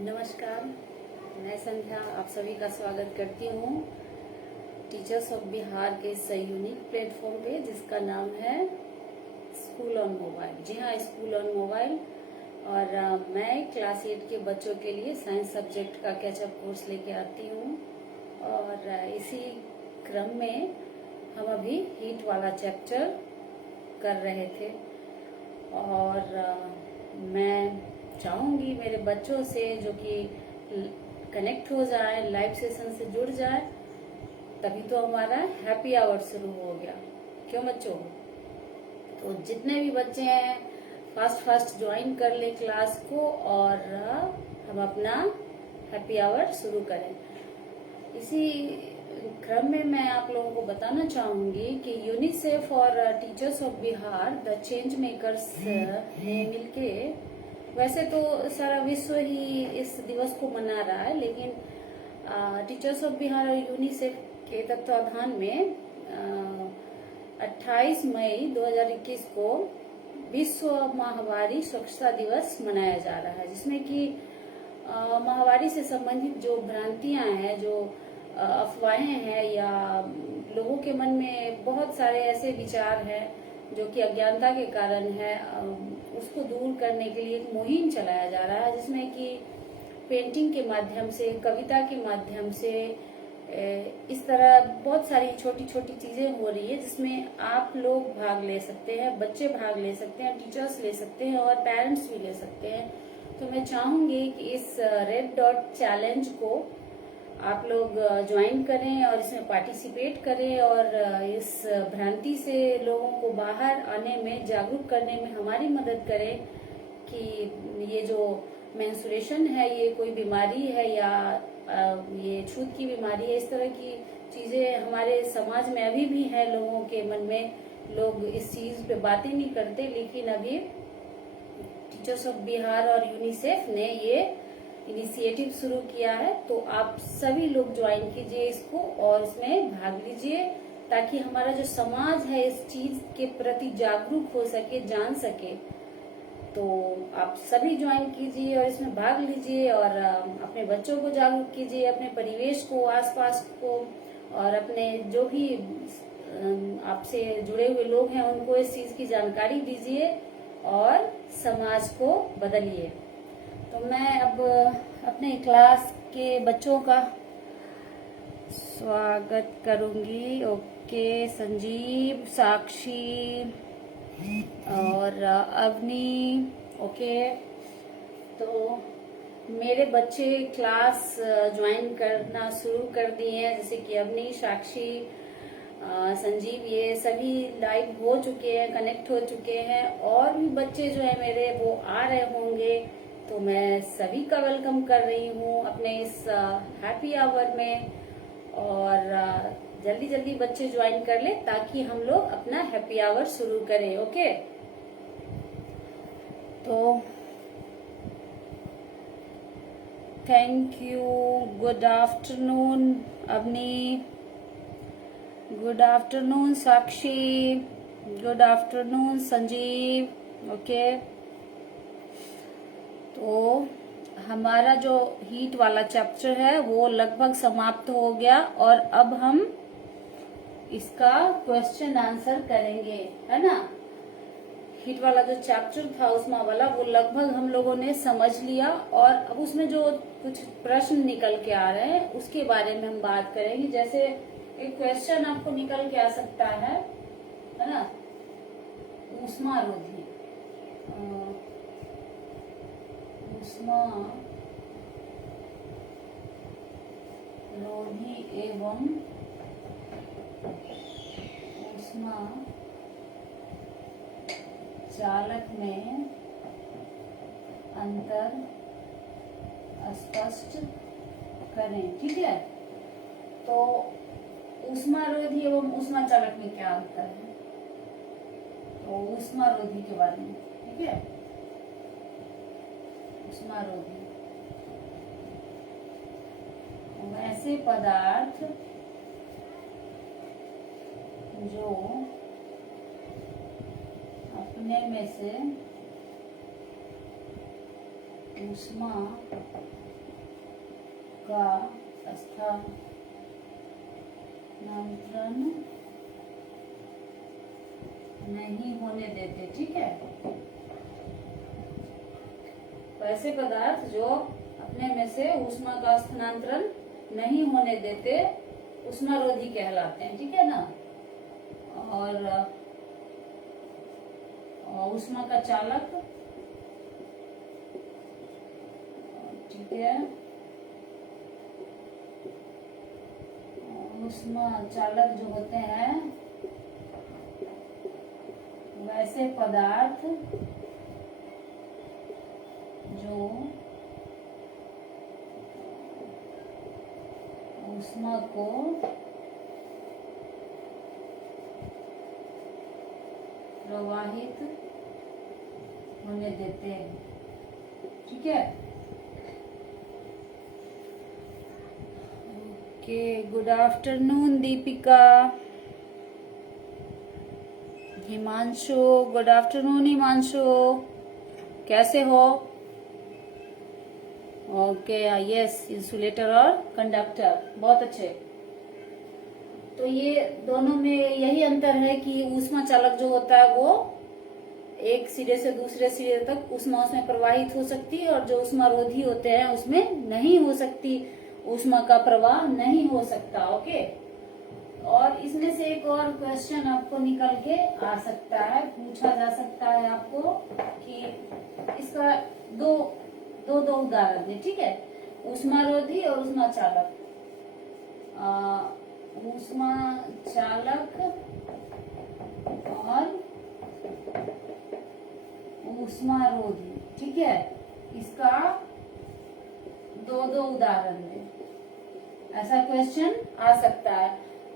नमस्कार, मैं संध्या आप सभी का स्वागत करती हूँ टीचर्स ऑफ बिहार के इस यूनिक प्लेटफॉर्म पे जिसका नाम है स्कूल ऑन मोबाइल। जी हाँ, स्कूल ऑन मोबाइल। और मैं क्लास 8 के बच्चों के लिए साइंस सब्जेक्ट का कैचअप कोर्स लेके आती हूँ। और इसी क्रम में हम अभी हीट वाला चैप्टर कर रहे थे। और मैं चाहूंगी मेरे बच्चों से जो कि कनेक्ट हो जाए, लाइव सेशन से जुड़ जाए, तभी तो हमारा हैप्पी आवर शुरू हो गया। क्यों बच्चों? तो जितने भी बच्चे हैं फास्ट ज्वाइन कर ले क्लास को और हम अपना हैप्पी आवर शुरू करें। इसी क्रम में मैं आप लोगों को बताना चाहूंगी कि यूनिसेफ और teachers of Bihar the change makers ने मिलके, वैसे तो सारा विश्व ही इस दिवस को मना रहा है, लेकिन टीचर्स ऑफ बिहार और यूनिसेफ के तत्वाधान में 28 मई 2021 को विश्व माहवारी स्वच्छता दिवस मनाया जा रहा है, जिसमें कि माहवारी से संबंधित जो भ्रांतियां हैं, जो अफवाहें हैं, या लोगों के मन में बहुत सारे ऐसे विचार हैं जो कि अज्ञानता के कारण है, उसको दूर करने के लिए एक मुहिम चलाया जा रहा है, जिसमें कि पेंटिंग के माध्यम से, कविता के माध्यम से, इस तरह बहुत सारी छोटी छोटी चीजें हो रही है जिसमें आप लोग भाग ले सकते हैं, बच्चे भाग ले सकते हैं, टीचर्स ले सकते हैं और पेरेंट्स भी ले सकते हैं। तो मैं चाहूंगी कि इस रेड डॉट चैलेंज को आप लोग ज्वाइन करें और इसमें पार्टिसिपेट करें और इस भ्रांति से लोगों को बाहर आने में, जागरूक करने में हमारी मदद करें कि ये जो मेंस्ट्रुएशन है ये कोई बीमारी है या ये छूत की बीमारी है। इस तरह की चीजें हमारे समाज में अभी भी है, लोगों के मन में। लोग इस चीज पे बातें नहीं करते, लेकिन अभी टीचर्स ऑफ बिहार और यूनिसेफ ने ये इनिशिएटिव शुरू किया है। तो आप सभी लोग ज्वाइन कीजिए इसको और इसमें भाग लीजिए, ताकि हमारा जो समाज है इस चीज के प्रति जागरूक हो सके, जान सके। तो आप सभी ज्वाइन कीजिए और इसमें भाग लीजिए और अपने बच्चों को जागरूक कीजिए, अपने परिवेश को, आसपास को, और अपने जो भी आपसे जुड़े हुए लोग हैं उनको इस चीज की जानकारी दीजिए और समाज को बदलिए। तो मैं अब अपने क्लास के बच्चों का स्वागत करूंगी। ओके, संजीव, साक्षी और अवनी। ओके, तो मेरे बच्चे क्लास ज्वाइन करना शुरू कर दिए हैं, जैसे कि अवनी, साक्षी, संजीव, ये सभी लाइव हो चुके हैं, कनेक्ट हो चुके हैं। और भी बच्चे जो है मेरे वो आ रहे होंगे, तो मैं सभी का वेलकम कर रही हूँ अपने इस हैप्पी आवर में। और जल्दी जल्दी बच्चे ज्वाइन कर ले ताकि हम लोग अपना हैप्पी आवर शुरू करें। ओके, तो thank you. Good afternoon Avni, good afternoon Sakshi, good afternoon Sanjeev. Okay, तो हमारा जो हीट वाला चैप्टर है वो लगभग समाप्त हो गया और अब हम इसका क्वेश्चन आंसर करेंगे, है ना। हीट वाला जो चैप्टर था उष्मा वाला, वो लगभग हम लोगों ने समझ लिया और अब उसमें जो कुछ प्रश्न निकल के आ रहे हैं उसके बारे में हम बात करेंगे। जैसे एक क्वेश्चन आपको निकल के आ सकता है ना, ऊष्मारोधी, ऊष्मारोधी एवं ऊष्मा चालक में अंतर स्पष्ट करें। ठीक है, तो ऊष्मारोधी एवं ऊष्मा चालक में क्या अंतर है, तो ऊष्मारोधी के बारे में। ठीक है, ऊष्मारोधी वैसे पदार्थ जो अपने में से ऊष्मा का स्थानांतरण नहीं होने देते। ठीक है, वैसे पदार्थ जो अपने में से ऊष्मा का स्थानांतरण नहीं होने देते ऊष्मारोधी कहलाते हैं। ठीक है ना। और ऊष्मा का चालक, ठीक है, ऊष्मा चालक जो होते हैं वैसे पदार्थ जो ऊष्मा को प्रवाहित होने देते हैं। ठीक है। Okay, good afternoon Deepika. Himanshu, good afternoon Himanshu, कैसे हो? ओके, यस, इंसुलेटर और कंडक्टर, बहुत अच्छे। तो ये दोनों में यही अंतर है कि ऊष्मा चालक जो होता है वो एक सिरे से दूसरे सिरे तक ऊष्मा उसमें प्रवाहित हो सकती है, और जो ऊष्मारोधी होते हैं उसमें नहीं हो सकती, ऊष्मा का प्रवाह नहीं हो सकता। ओके। और इसमें से एक और क्वेश्चन आपको निकल के आ सकता है, पूछा जा सकता है आपको कि इसका दो उदाहरण है। ठीक है, ऊष्मारोधी और ऊष्मा चालक। ऊष्मा चालक और ऊष्मारोधी। ठीक है, इसका दो उदाहरण दे, ऐसा क्वेश्चन आ सकता है।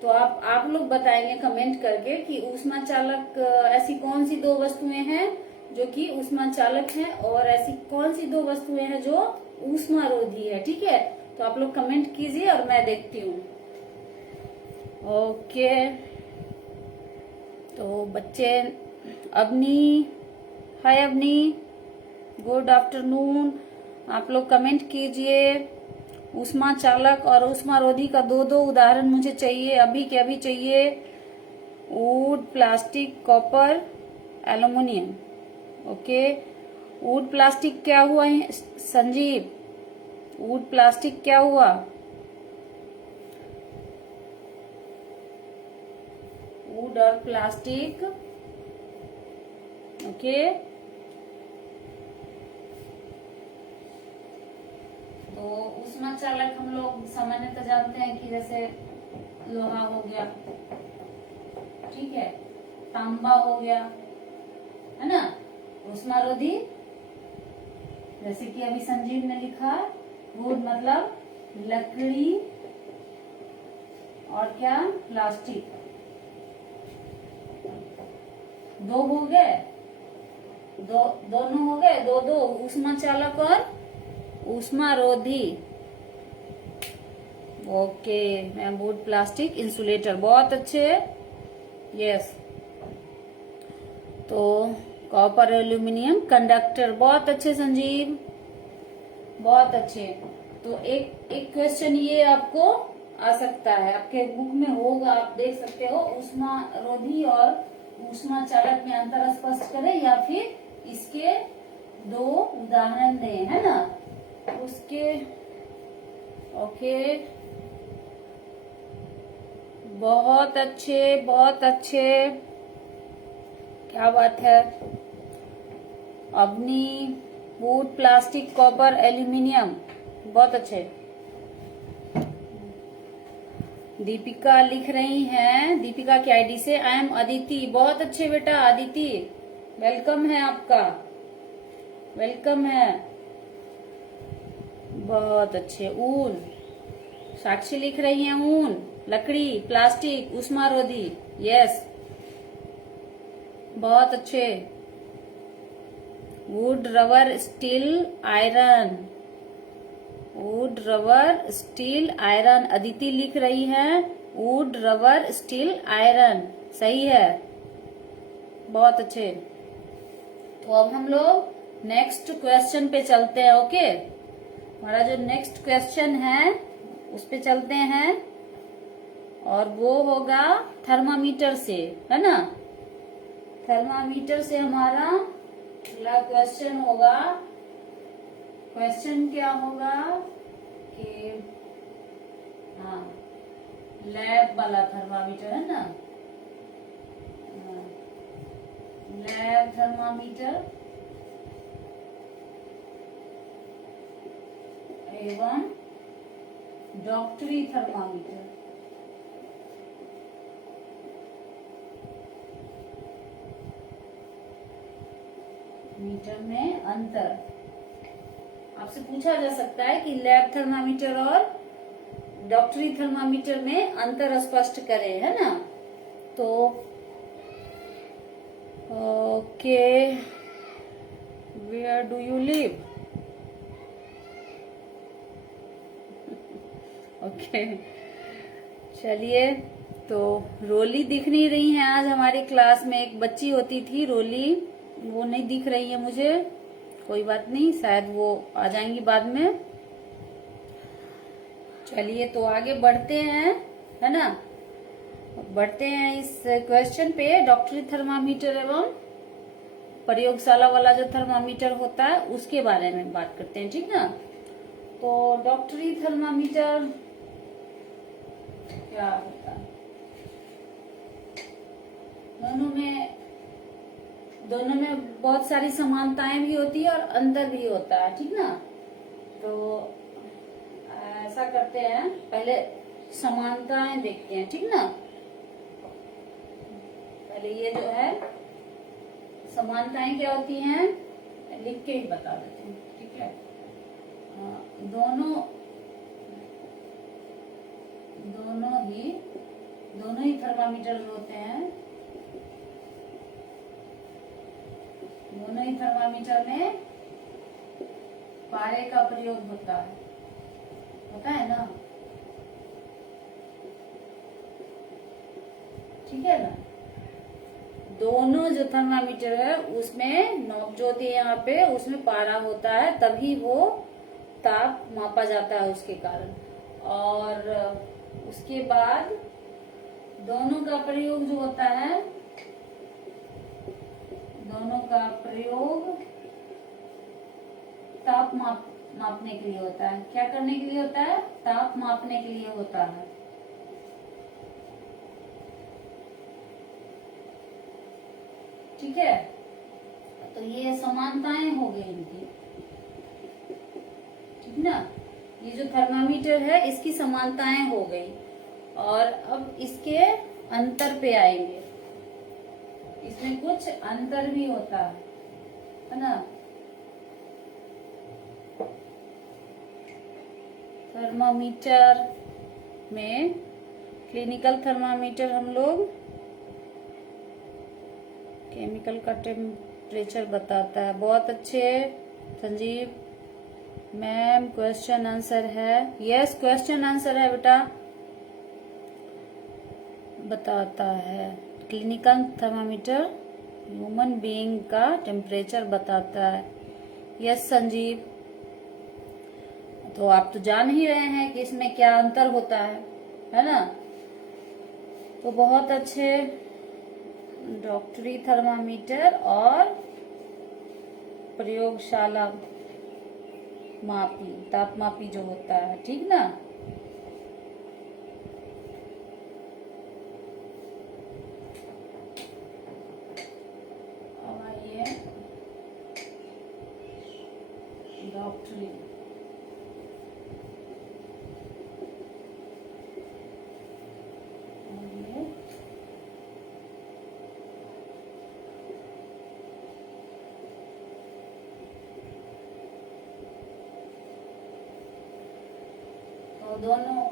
तो आप लोग बताएंगे कमेंट करके कि ऊष्मा चालक ऐसी कौन सी दो वस्तुएं हैं जो कि ऊष्मा चालक हैं, और ऐसी कौन सी दो वस्तुएं हैं जो ऊष्मारोधी है। ठीक है, तो आप लोग कमेंट कीजिए और मैं देखती हूँ। ओके, तो बच्चे, अवनी, हाय अवनी, गुड आफ्टरनून। आप लोग कमेंट कीजिए। ऊष्मा चालक और ऊष्मारोधी का दो उदाहरण मुझे चाहिए, अभी के अभी चाहिए। Would, plastic, copper, aluminium. Okay, would plastic क्या हुआ है संजीव? वुड प्लास्टिक क्या हुआ? वुड और प्लास्टिक। ओके, तो ऊष्मा चालक हम लोग सामान्यतः जानते हैं कि जैसे लोहा हो गया, ठीक है, तांबा हो गया, है ना। ऊष्मारोधी जैसे कि अभी संजीव ने लिखा, वुड मतलब लकड़ी और क्या, प्लास्टिक। दो हो गए, दोनों हो गए, दो ऊष्मा चालक और ऊष्मारोधी। ओके, मैं वुड, प्लास्टिक, इंसुलेटर, बहुत अच्छे। यस, तो कॉपर, एल्यूमिनियम, कंडक्टर, बहुत अच्छे संजीव, बहुत अच्छे। तो एक क्वेश्चन ये आपको आ सकता है, आपके बुक में होगा, आप देख सकते हो। ऊष्मारोधी और ऊष्मा चालक में अंतर स्पष्ट करें या फिर इसके दो उदाहरण दें, है ना। उसके ओके, बहुत अच्छे, बहुत अच्छे, क्या बात है। Avni, wood, plastic, copper, aluminium, बहुत अच्छे। दीपिका लिख रही हैं, दीपिका की आईडी से, आई एम अदिति, बहुत अच्छे बेटा अदिति, वेलकम है आपका, वेलकम है, बहुत अच्छे। ऊन, साक्षी लिख रही हैं, ऊन, लकड़ी, प्लास्टिक, ऊष्मारोधी, यस, बहुत अच्छे। Would, rubber, steel, iron, would, rubber, steel, iron, Aditi लिख रही है वुड, रबर, स्टील, आयरन, सही है, बहुत अच्छे। तो अब हम लोग नेक्स्ट क्वेश्चन पे चलते हैं। ओके, हमारा जो नेक्स्ट क्वेश्चन है उस पे चलते हैं, और वो होगा थर्मामीटर से, है ना। थर्मामीटर से हमारा अगला क्वेश्चन होगा। क्वेश्चन क्या होगा कि हाँ, लैब वाला थर्मामीटर है ना, लैब थर्मामीटर एवं डॉक्टरी थर्मामीटर। मीटर में अंतर आपसे पूछा जा सकता है कि लैब थर्मामीटर और डॉक्टरी थर्मामीटर में अंतर स्पष्ट करें, है ना। तो okay, where do you live? Okay, चलिए। तो रोली दिख नहीं रही है आज हमारी क्लास में। एक बच्ची होती थी रोली, वो नहीं दिख रही है मुझे। कोई बात नहीं, शायद वो आ जाएंगी बाद में। चलिए, तो आगे बढ़ते हैं, है ना। बढ़ते हैं इस क्वेश्चन पे। डॉक्टरी थर्मामीटर एवं प्रयोगशाला वाला जो थर्मामीटर होता है उसके बारे में बात करते हैं, ठीक ना। तो डॉक्टरी थर्मामीटर क्या होता है? दोनों में बहुत सारी समानताएं भी होती है और अंतर भी होता है, ठीक ना। तो ऐसा करते हैं, पहले समानताएं देखते हैं, ठीक ना। पहले ये जो है समानताएं क्या होती हैं लिख के ही बता देते हैं, ठीक है। दोनों ही थर्मामीटर जो होते हैं, दोनों ही थर्मामीटर में पारे का प्रयोग होता है ना, ठीक है ना। दोनों जो थर्मामीटर है उसमें नॉब जो होती है यहाँ पे, उसमें पारा होता है, तभी वो ताप मापा जाता है उसके कारण। और उसके बाद दोनों का प्रयोग जो होता है, दोनों का प्रयोग ताप मापने के लिए होता है। क्या करने के लिए होता है? ताप मापने के लिए होता है। ठीक है, तो ये समानताएं हो गई इनकी, ठीक ना। ये जो थर्मामीटर है इसकी समानताएं हो गई, और अब इसके अंतर पे आएंगे। इसमें कुछ अंतर भी होता है ना। थर्मामीटर में क्लिनिकल थर्मामीटर हम लोग केमिकल का टेम्परेचर बताता है। बहुत अच्छे संजीव मैम, क्वेश्चन आंसर है। यस, क्वेश्चन आंसर है बेटा, बताता है। क्लिनिकल थर्मामीटर ह्यूमन बीइंग का टेम्परेचर बताता है। यस संजीव, तो आप तो जान ही रहे हैं कि इसमें क्या अंतर होता है ना। तो बहुत अच्छे, डॉक्टरी थर्मामीटर और प्रयोगशाला मापी, तापमापी जो होता है, ठीक ना। अब आइए डॉक्टरी। दोनों,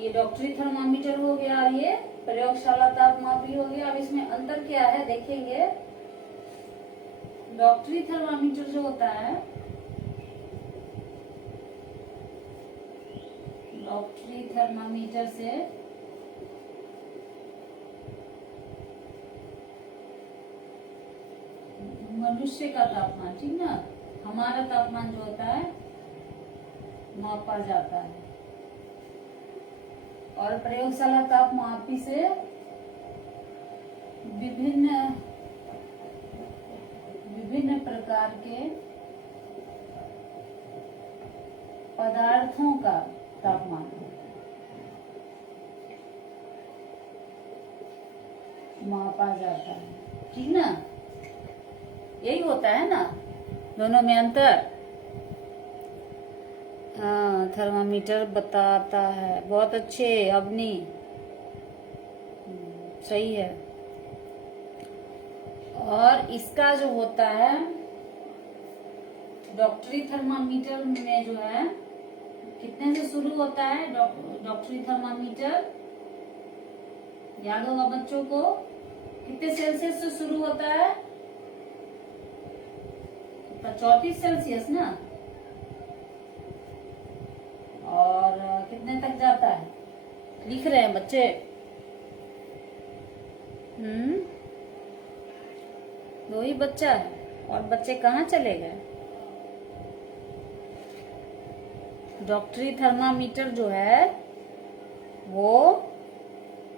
ये डॉक्टरी थर्मामीटर हो गया और ये प्रयोगशाला तापमापी हो गया। अब इसमें अंतर क्या है देखेंगे। डॉक्टरी थर्मामीटर जो होता है, डॉक्टरी थर्मामीटर से मनुष्य का तापमान, ठीक ना। हमारा तापमान जो होता है मापा जाता है। और प्रयोगशाला तापमापी से विभिन्न प्रकार के पदार्थों का तापमान मापा जाता है, ठीक ना। यही होता है ना दोनों में अंतर। हाँ, थर्मामीटर बताता है। बहुत अच्छे अवनी, सही है। और इसका जो होता है डॉक्टरी थर्मामीटर में जो है कितने से शुरू होता है डॉक्टरी थर्मामीटर, याद होगा बच्चों को, कितने सेल्सियस से शुरू होता है? 34 सेल्सियस ना। और कितने तक जाता है लिख रहे हैं बच्चे? दो ही बच्चा है और बच्चे कहाँ चले गए? डॉक्टरी थर्मामीटर जो है वो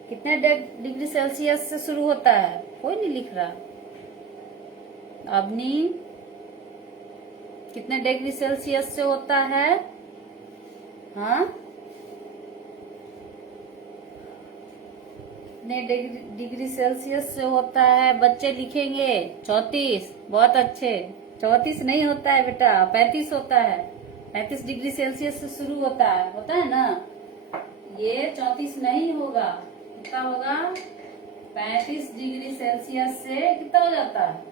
कितने डिग्री सेल्सियस से शुरू होता है? कोई नहीं लिख रहा। अवनी कितने डिग्री सेल्सियस से होता है? हाँ, कितने डिग्री सेल्सियस से होता है? बच्चे लिखेंगे 34। बहुत अच्छे। 34 नहीं होता है बेटा, 35 होता है। 35 डिग्री सेल्सियस से शुरू होता है ना। ये 34 नहीं होगा, कितना होगा? 35 डिग्री सेल्सियस से कितना हो जाता है?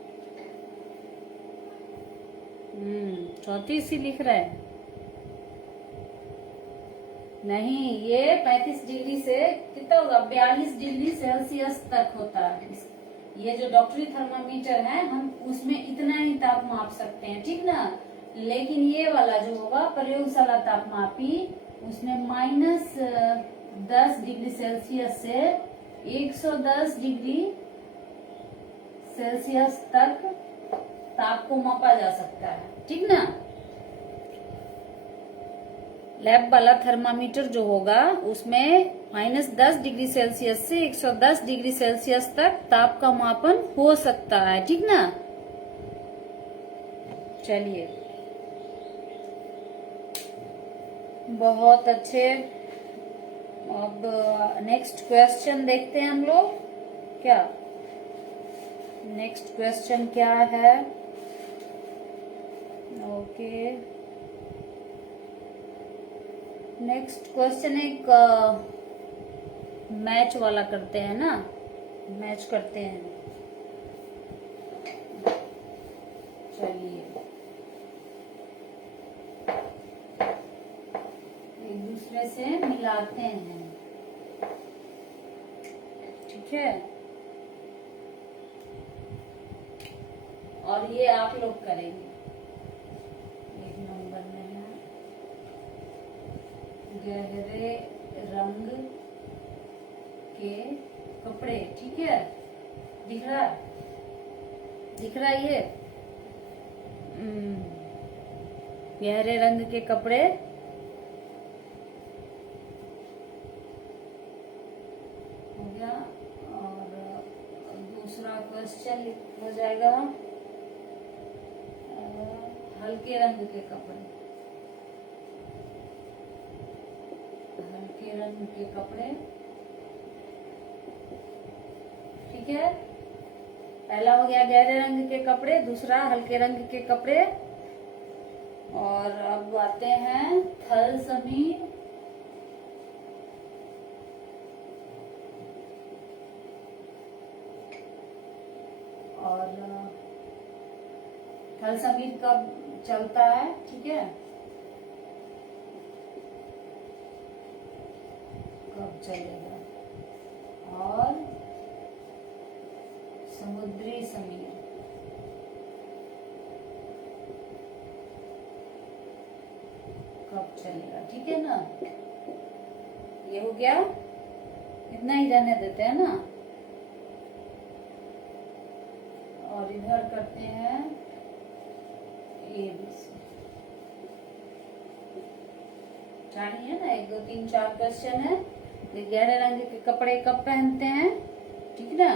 34 ही लिख रहे हैं। नहीं, ये 35 डिग्री से कितना होगा? 42 डिग्री सेल्सियस तक होता है। ये जो डॉक्टरी थर्मामीटर है हम उसमें इतना ही ताप माप सकते हैं, ठीक ना। लेकिन ये वाला जो होगा प्रयोगशाला तापमापी, उसमें -10 डिग्री सेल्सियस से 110 डिग्री सेल्सियस तक ताप को मापा जा सकता है, ठीक ना। लैब वाला थर्मामीटर जो होगा उसमें -10 डिग्री सेल्सियस से 110 डिग्री सेल्सियस तक ताप का मापन हो सकता है, ठीक ना। चलिए, बहुत अच्छे। अब नेक्स्ट क्वेश्चन देखते हैं हम लोग। क्या नेक्स्ट क्वेश्चन क्या है? ओके, नेक्स्ट क्वेश्चन एक मैच वाला करते हैं ना, मैच करते हैं। चलिए, एक दूसरे से मिलाते हैं, ठीक है। और ये आप लोग करेंगे। एक नंबर में है गहरे रंग के कपड़े, ठीक है। दिख रहा ये गहरे रंग के कपड़े हो गया। और दूसरा क्वेश्चन हो जाएगा हल्के रंग के कपड़े, हल्के रंग के कपड़े, ठीक है। पहला हो गया गहरे रंग के कपड़े, दूसरा हल्के रंग के कपड़े। और अब आते हैं थल समीर और थल समीर कब चलता है, ठीक है, कब चलेगा। और समुद्री समीर कब चलेगा, ठीक है ना। ये हो गया, इतना ही रहने देते हैं ना। और इधर करते हैं ए बी सी। जानी है ना, 1 2 3 4 क्वेश्चन है। गहरे रंग के कपड़े कब पहनते हैं, ठीक ना।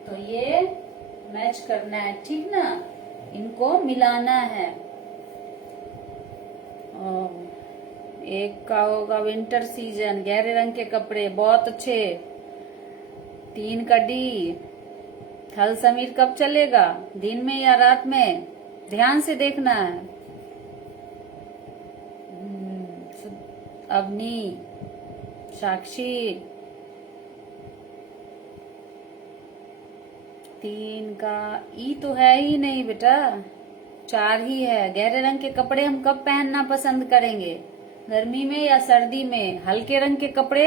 तो ये मैच करना है, ठीक ना, इनको मिलाना है। एक का होगा विंटर सीजन, गहरे रंग के कपड़े, बहुत अच्छे। 3 का डी, थल समीर कब चलेगा, दिन में या रात में, ध्यान से देखना है। अवनी, साक्षी। 3 का ई तो है ही नहीं बेटा, 4 ही है। गहरे रंग के कपड़े हम कब पहनना पसंद करेंगे, गर्मी में या सर्दी में। हल्के रंग के कपड़े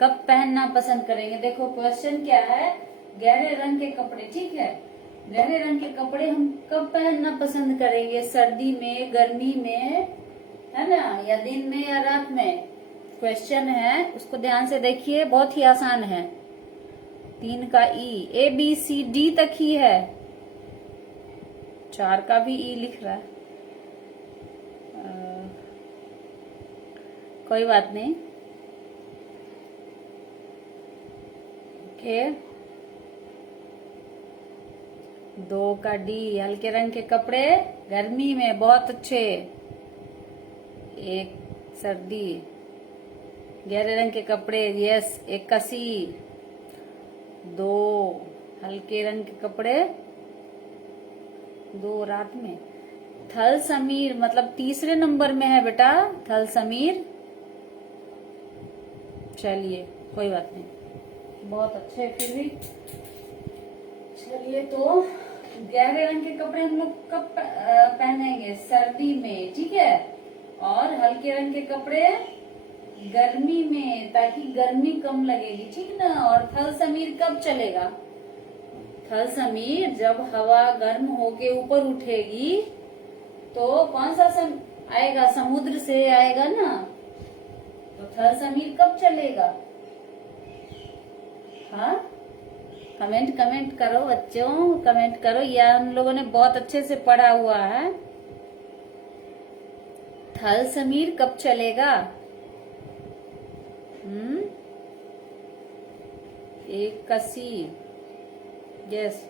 कब पहनना पसंद करेंगे। देखो क्वेश्चन क्या है, गहरे रंग के कपड़े, ठीक है। गहरे रंग के कपड़े हम कब पहनना पसंद करेंगे, सर्दी में, गर्मी में, है ना, या दिन में या रात में। क्वेश्चन है, उसको ध्यान से देखिए, बहुत ही आसान है। 3 का ई, ए बी सी डी तक ही है। 4 का भी ई लिख रहा है, कोई बात नहीं। ओके। 2 का डी, हल्के रंग के कपड़े गर्मी में, बहुत अच्छे। 1 सर्दी, गहरे रंग के कपड़े, यस। 1 का सी। 2 हल्के रंग के कपड़े, 2 रात में। थल समीर मतलब तीसरे नंबर में है बेटा, थल समीर। चलिए कोई बात नहीं, बहुत अच्छे फिर भी। चलिए, तो गहरे रंग के कपड़े हम लोग कब पहनेंगे, सर्दी में, ठीक है। और हल्के रंग के कपड़े गर्मी में, ताकि गर्मी कम लगेगी, ठीक ना। और थल समीर कब चलेगा, थल समीर जब हवा गर्म होके ऊपर उठेगी, तो कौन सा आएगा, समुद्र से आएगा ना, तो थल समीर कब चलेगा। हाँ, कमेंट करो बच्चों, कमेंट करो। यह हम लोगों ने बहुत अच्छे से पढ़ा हुआ है। थल समीर कब चलेगा। 1 का सी, यस।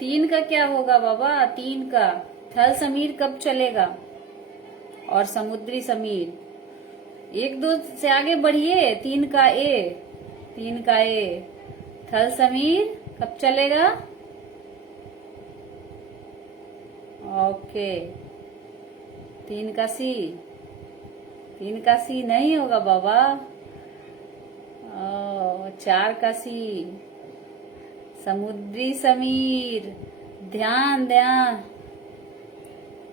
3 का क्या होगा बाबा, 3 का थल समीर कब चलेगा, और समुद्री समीर। 1 2 से आगे बढ़िए। 3 का ए, 3 का ए, थल समीर कब चलेगा। ओके। 3 का सी, 3 का सी नहीं होगा बाबा। 4 का सी, समुद्री समीर। ध्यान ध्यान,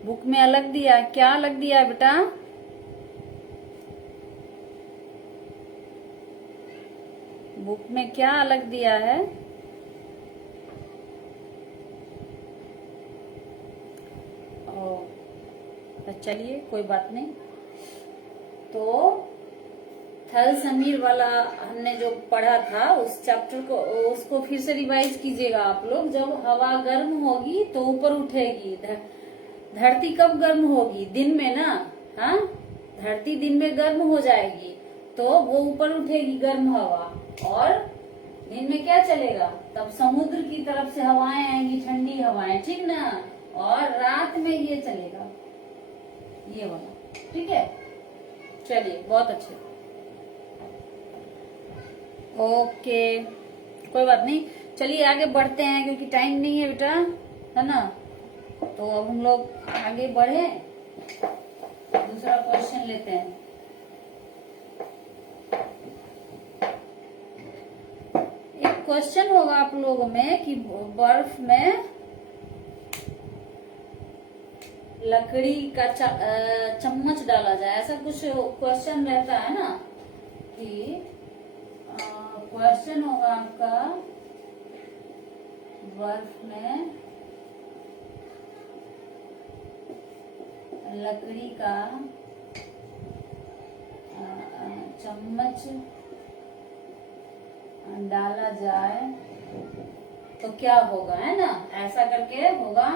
बुक में अलग दिया, क्या अलग दिया है बेटा, बुक में क्या अलग दिया है। चलिए कोई बात नहीं। तो थल समीर वाला हमने जो पढ़ा था, उस चैप्टर को, उसको फिर से रिवाइज कीजिएगा आप लोग। जब हवा गर्म होगी तो ऊपर उठेगी। धरती कब गर्म होगी, दिन में ना। हाँ, धरती दिन में गर्म हो जाएगी तो वो ऊपर उठेगी गर्म हवा, और दिन में क्या चलेगा, तब समुद्र की तरफ से हवाएं आएंगी, ठंडी हवाएं, ठीक ना। और रात में ये चलेगा, ये वाला, ठीक है। चलिए, बहुत अच्छे, ओके, कोई बात नहीं। चलिए आगे बढ़ते हैं, क्योंकि टाइम नहीं है बेटा, है ना। तो अब हम लोग आगे बढ़े, दूसरा क्वेश्चन लेते हैं। एक क्वेश्चन होगा आप लोगों में कि बर्फ में लकड़ी का चम्मच डाला जाए, ऐसा कुछ क्वेश्चन रहता है ना, कि क्वेश्चन होगा आपका बर्फ में लकड़ी का चम्मच डाला जाए तो क्या होगा, है ना, ऐसा करके होगा।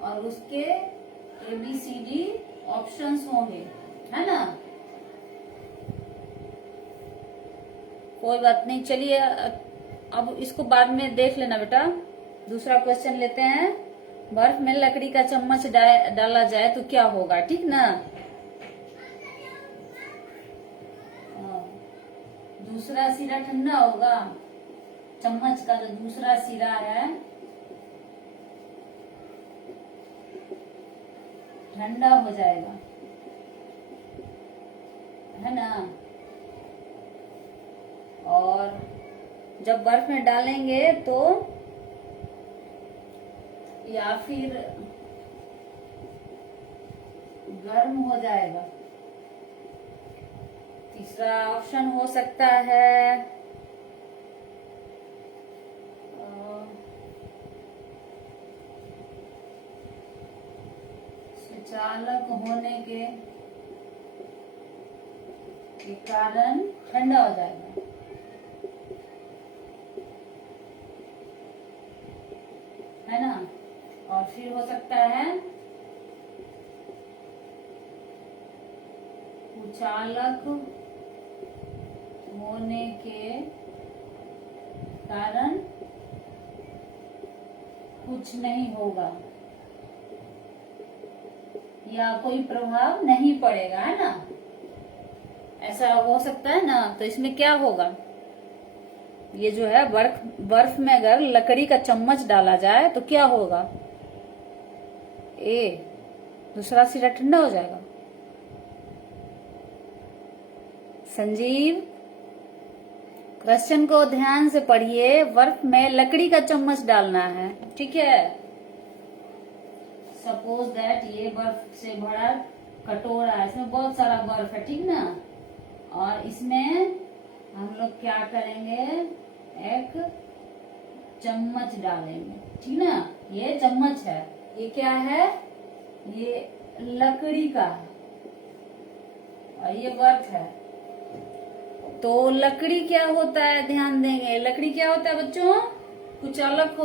और उसके ABCD ऑप्शंस होंगे, है ना। कोई बात नहीं, चलिए अब इसको बाद में देख लेना बेटा। दूसरा क्वेश्चन लेते हैं। बर्फ में लकड़ी का चम्मच डाला जाए तो क्या होगा, ठीक ना। दूसरा सिरा ठंडा होगा, चम्मच का जो दूसरा सिरा है ठंडा हो जाएगा, है ना। और जब बर्फ में डालेंगे तो या फिर गर्म हो जाएगा। तीसरा ऑप्शन हो सकता है सुचालक होने के कारण ठंडा हो जाएगा, है ना। और फिर हो सकता है कुचालक होने के कारण कुछ नहीं होगा या कोई प्रभाव नहीं पड़ेगा, है ना। ऐसा हो सकता है ना। तो इसमें क्या होगा, ये जो है बर्फ में अगर लकड़ी का चम्मच डाला जाए तो क्या होगा, दूसरा सिरा ठंडा हो जाएगा। संजीव, क्वेश्चन को ध्यान से पढ़िए। बर्फ में लकड़ी का चम्मच डालना है, ठीक है। सपोज दैट ये बर्फ से भरा कटोरा है, इसमें बहुत सारा बर्फ है, ठीक ना। और इसमें हम लोग क्या करेंगे, एक चम्मच डालेंगे, ठीक ना। ये चम्मच है, ये क्या है, ये लकड़ी का है और ये बर्फ है। तो लकड़ी क्या होता है, ध्यान देंगे। लकड़ी क्या होता है बच्चों, कुचालक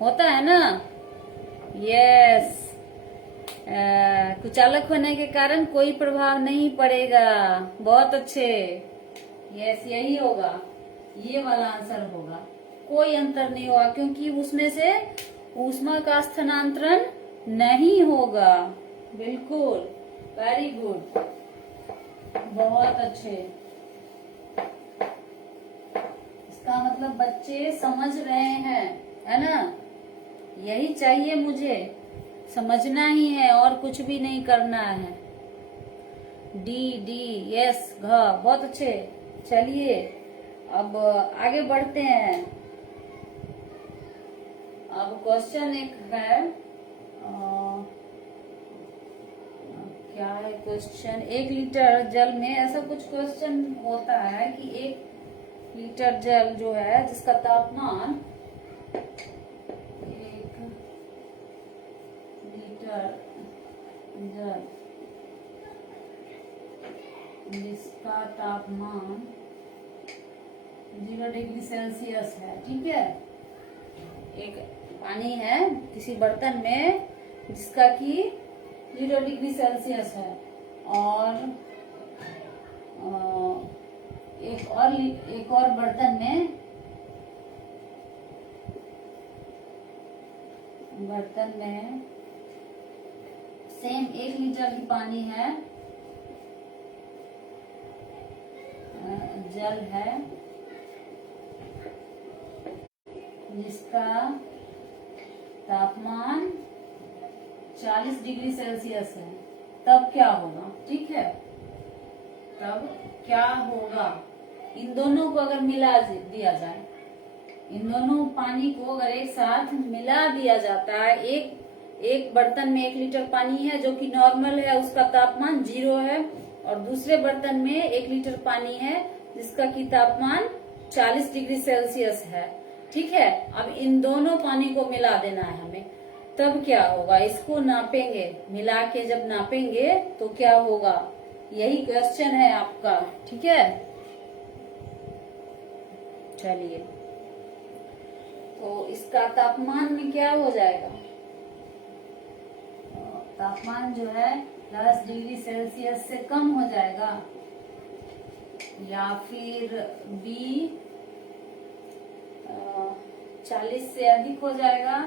होता है ना। यस, कुचालक होने के कारण कोई प्रभाव नहीं पड़ेगा। बहुत अच्छे, यस यही होगा, ये वाला आंसर होगा। कोई अंतर नहीं होगा क्योंकि उसमें से ऊष्मा का स्थानांतरण नहीं होगा। बिल्कुल, वेरी गुड, बहुत अच्छे। इसका मतलब बच्चे समझ रहे हैं, है ना। यही चाहिए मुझे, समझना ही है और कुछ भी नहीं करना है। डी यस घ, बहुत अच्छे। चलिए अब आगे बढ़ते हैं। अब क्वेश्चन एक है, क्या है क्वेश्चन, 1 लीटर जल में, ऐसा कुछ क्वेश्चन होता है कि 1 लीटर जल जो है जिसका तापमान 1 लीटर जल जिसका तापमान 0 डिग्री सेल्सियस है, ठीक है। एक पानी है किसी बर्तन में जिसका कि 0 डिग्री सेल्सियस है, और एक और बर्तन में सेम 1 लीटर ही पानी है, जल है जिसका तापमान 40 डिग्री सेल्सियस है। तब क्या होगा, ठीक है। तब क्या होगा, इन दोनों को अगर मिला दिया जाए, इन दोनों पानी को अगर एक साथ मिला दिया जाता है, एक एक बर्तन में 1 लीटर पानी है जो कि नॉर्मल है, उसका तापमान 0 है, और दूसरे बर्तन में 1 लीटर पानी है जिसका की तापमान 40 डिग्री सेल्सियस है। ठीक है, अब इन दोनों पानी को मिला देना है हमें, तब क्या होगा, इसको नापेंगे, मिला के जब नापेंगे तो क्या होगा, यही क्वेश्चन है आपका। ठीक है, चलिए, तो इसका तापमान में क्या हो जाएगा, तापमान जो है 10 डिग्री सेल्सियस से कम हो जाएगा, या फिर बी 40 से अधिक हो जाएगा,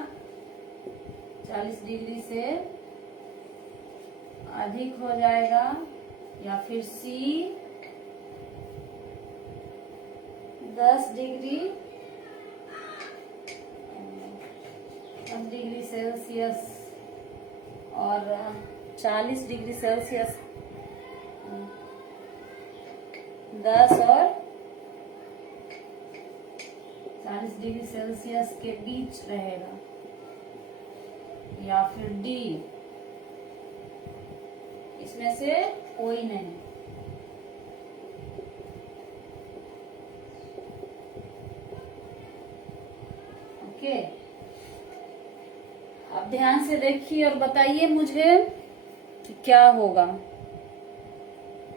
40 डिग्री से अधिक हो जाएगा, या फिर सी 10 डिग्री सेल्सियस और 40 डिग्री सेल्सियस, 10 और 40 डिग्री सेल्सियस के बीच रहेगा, या फिर डी, इसमें से कोई नहीं। ओके, अब ध्यान से देखिए और बताइए मुझे कि क्या होगा।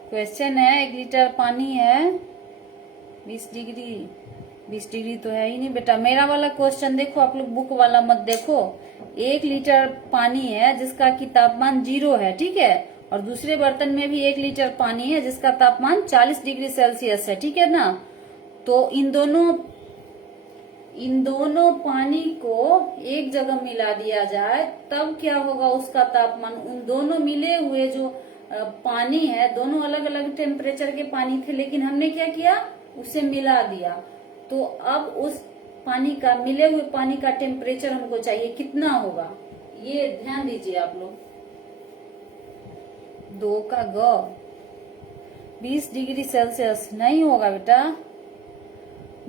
क्वेश्चन है, 1 लीटर पानी है, 20 डिग्री तो है ही नहीं बेटा। मेरा वाला क्वेश्चन देखो, आप लोग बुक वाला मत देखो। 1 लीटर पानी है जिसका की तापमान 0 है, ठीक है, और दूसरे बर्तन में भी 1 लीटर पानी है जिसका तापमान 40 डिग्री सेल्सियस है, ठीक है ना। तो इन दोनों पानी को एक जगह मिला दिया जाए, तब क्या होगा उसका तापमान। उन दोनों मिले हुए जो पानी है, दोनों अलग अलग टेम्परेचर के पानी थे, लेकिन हमने क्या किया, उसे मिला दिया। तो अब उस पानी का, मिले हुए पानी का टेम्परेचर हमको चाहिए, कितना होगा, ये ध्यान दीजिए आप लोग। 2 का ग 20 डिग्री सेल्सियस नहीं होगा बेटा,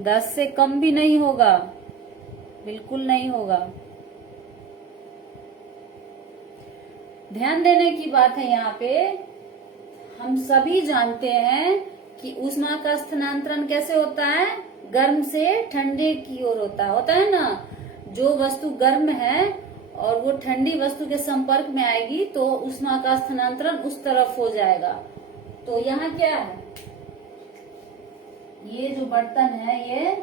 10 से कम भी नहीं होगा, बिल्कुल नहीं होगा। ध्यान देने की बात है यहाँ पे, हम सभी जानते हैं कि ऊष्मा का स्थानांतरण कैसे होता है, गर्म से ठंडे की ओर होता है ना। जो वस्तु गर्म है और वो ठंडी वस्तु के संपर्क में आएगी तो ऊष्मा का स्थानांतरण उस तरफ हो जाएगा। तो यहाँ क्या है, ये जो बर्तन है ये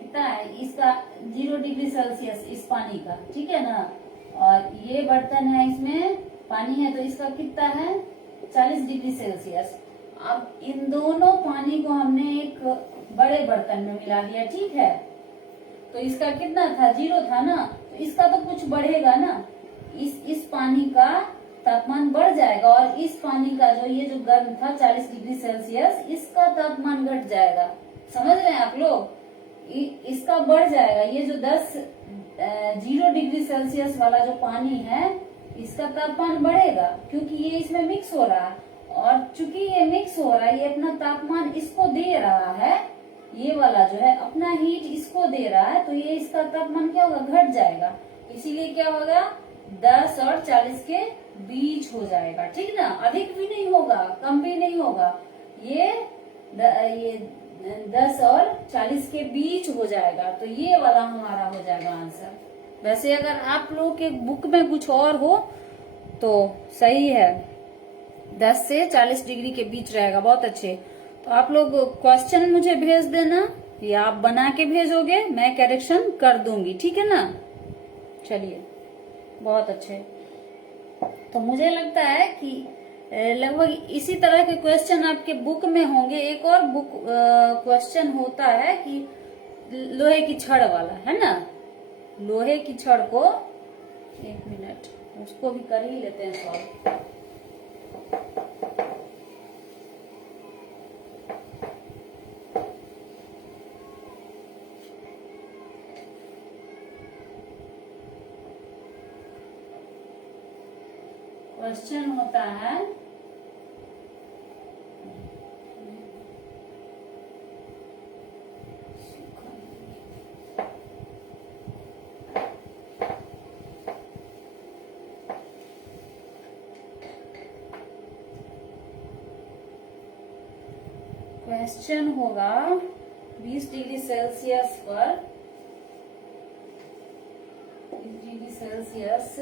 कितना है, इसका 0 डिग्री सेल्सियस इस पानी का, ठीक है ना, और ये बर्तन है, इसमें पानी है तो इसका कितना है, 40 डिग्री सेल्सियस। अब इन दोनों पानी को हमने एक बड़े बर्तन में मिला दिया, ठीक है, तो इसका कितना था, 0 था ना, तो इसका तो कुछ बढ़ेगा ना, इस पानी का तापमान बढ़ जाएगा, और इस पानी का जो ये जो गर्म था 40 डिग्री सेल्सियस, इसका तापमान घट जाएगा। समझ रहे हैं आप लोग, इसका बढ़ जाएगा। ये जो 0 डिग्री सेल्सियस वाला जो पानी है, इसका तापमान बढ़ेगा क्योंकि ये इसमें मिक्स हो रहा है, और चूंकि ये मिक्स हो रहा है, ये अपना तापमान इसको दे रहा है, ये वाला जो है अपना हीट इसको दे रहा है, तो ये इसका तापमान क्या होगा, घट जाएगा। इसीलिए क्या होगा, 10 और 40 के बीच हो जाएगा, ठीक ना, अधिक भी नहीं होगा, कम भी नहीं होगा, ये 10 और 40 के बीच हो जाएगा। तो ये वाला हमारा हो जाएगा आंसर। वैसे अगर आप लोग के बुक में कुछ और हो तो सही है, 10 से 40 डिग्री के बीच रहेगा, बहुत अच्छे। तो आप लोग क्वेश्चन मुझे भेज देना, या आप बना के भेजोगे, मैं करेक्शन कर दूंगी, ठीक है ना। चलिए, बहुत अच्छे। तो मुझे लगता है कि लगभग इसी तरह के क्वेश्चन आपके बुक में होंगे। एक और बुक क्वेश्चन होता है कि लोहे की छड़ वाला, है ना, लोहे की छड़ को, 1 मिनट, उसको भी कर ही लेते हैं सॉल्व। क्वेश्चन होता है, क्वेश्चन होगा 20 डिग्री सेल्सियस पर 20 डिग्री सेल्सियस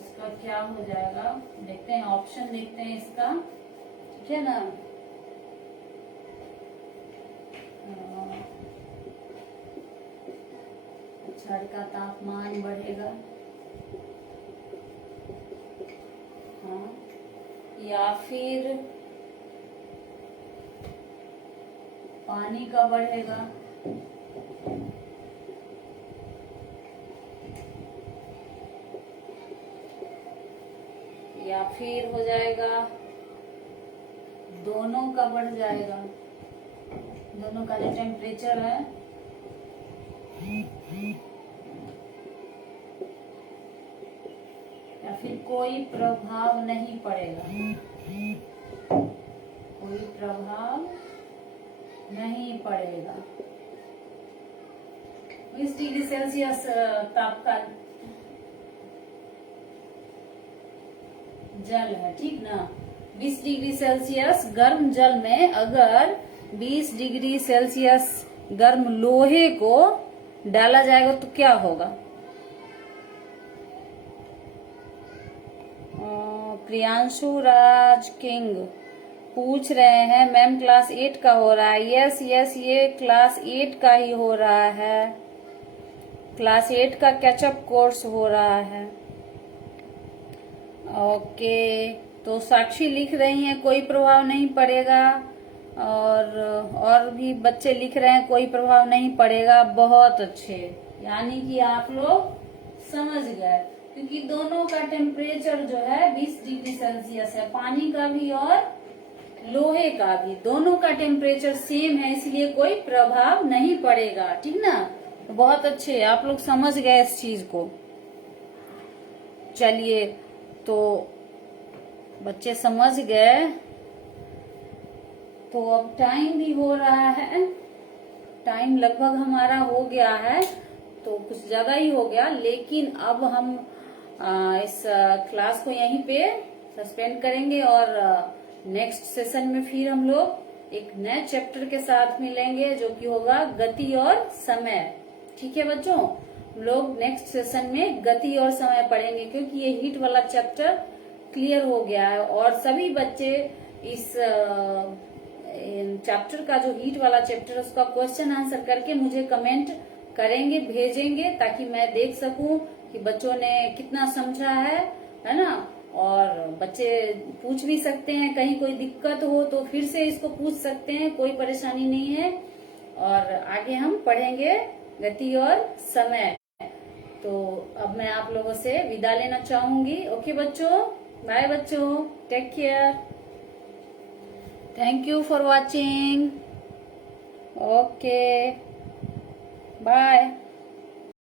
इसका क्या हो जाएगा, देखते हैं ऑप्शन, देखते हैं इसका, ठीक है ना। छड़ का तापमान बढ़ेगा, हाँ, या फिर पानी का बढ़ेगा, या फिर हो जाएगा दोनों का बढ़ जाएगा, दोनों का जो टेम्परेचर है या फिर कोई प्रभाव नहीं पड़ेगा, कोई प्रभाव नहीं पड़ेगा। 20 डिग्री सेल्सियस तापमान जल है, ठीक ना। 20 डिग्री सेल्सियस गर्म जल में अगर 20 डिग्री सेल्सियस गर्म लोहे को डाला जाएगा तो क्या होगा। प्रियांशु राज किंग पूछ रहे हैं मैम क्लास 8 का हो रहा है। यस यस, ये क्लास 8 का ही हो रहा है, क्लास 8 का कैचअप कोर्स हो रहा है। ओके, तो साक्षी लिख रही हैं कोई प्रभाव नहीं पड़ेगा, और भी बच्चे लिख रहे हैं कोई प्रभाव नहीं पड़ेगा। बहुत अच्छे, यानी कि आप लोग समझ गए, क्योंकि दोनों का टेम्परेचर जो है 20 डिग्री सेल्सियस है, पानी का भी और लोहे का भी, दोनों का टेम्परेचर सेम है, इसलिए कोई प्रभाव नहीं पड़ेगा, ठीक ना। तो बहुत अच्छे, आप लोग समझ गए इस चीज को। चलिए, तो बच्चे समझ गए, तो अब टाइम भी हो रहा है, टाइम लगभग हमारा हो गया है, तो कुछ ज्यादा ही हो गया, लेकिन अब हम इस क्लास को यहीं पे सस्पेंड करेंगे और नेक्स्ट सेशन में फिर हम लोग एक नए चैप्टर के साथ मिलेंगे, जो कि होगा गति और समय। ठीक है बच्चों, हम लोग नेक्स्ट सेशन में गति और समय पढ़ेंगे, क्योंकि ये हीट वाला चैप्टर क्लियर हो गया है और सभी बच्चे इस चैप्टर का, जो हीट वाला चैप्टर है, उसका क्वेश्चन आंसर करके मुझे कमेंट करेंगे, भेजेंगे, ताकि मैं देख सकूं कि बच्चों ने कितना समझा है ना। और बच्चे पूछ भी सकते हैं, कहीं कोई दिक्कत हो तो फिर से इसको पूछ सकते हैं, कोई परेशानी नहीं है। और आगे हम पढ़ेंगे गति और समय। तो अब मैं आप लोगों से विदा लेना चाहूंगी। ओके बच्चों, बाय बच्चों, take care, thank you for watching, okay bye.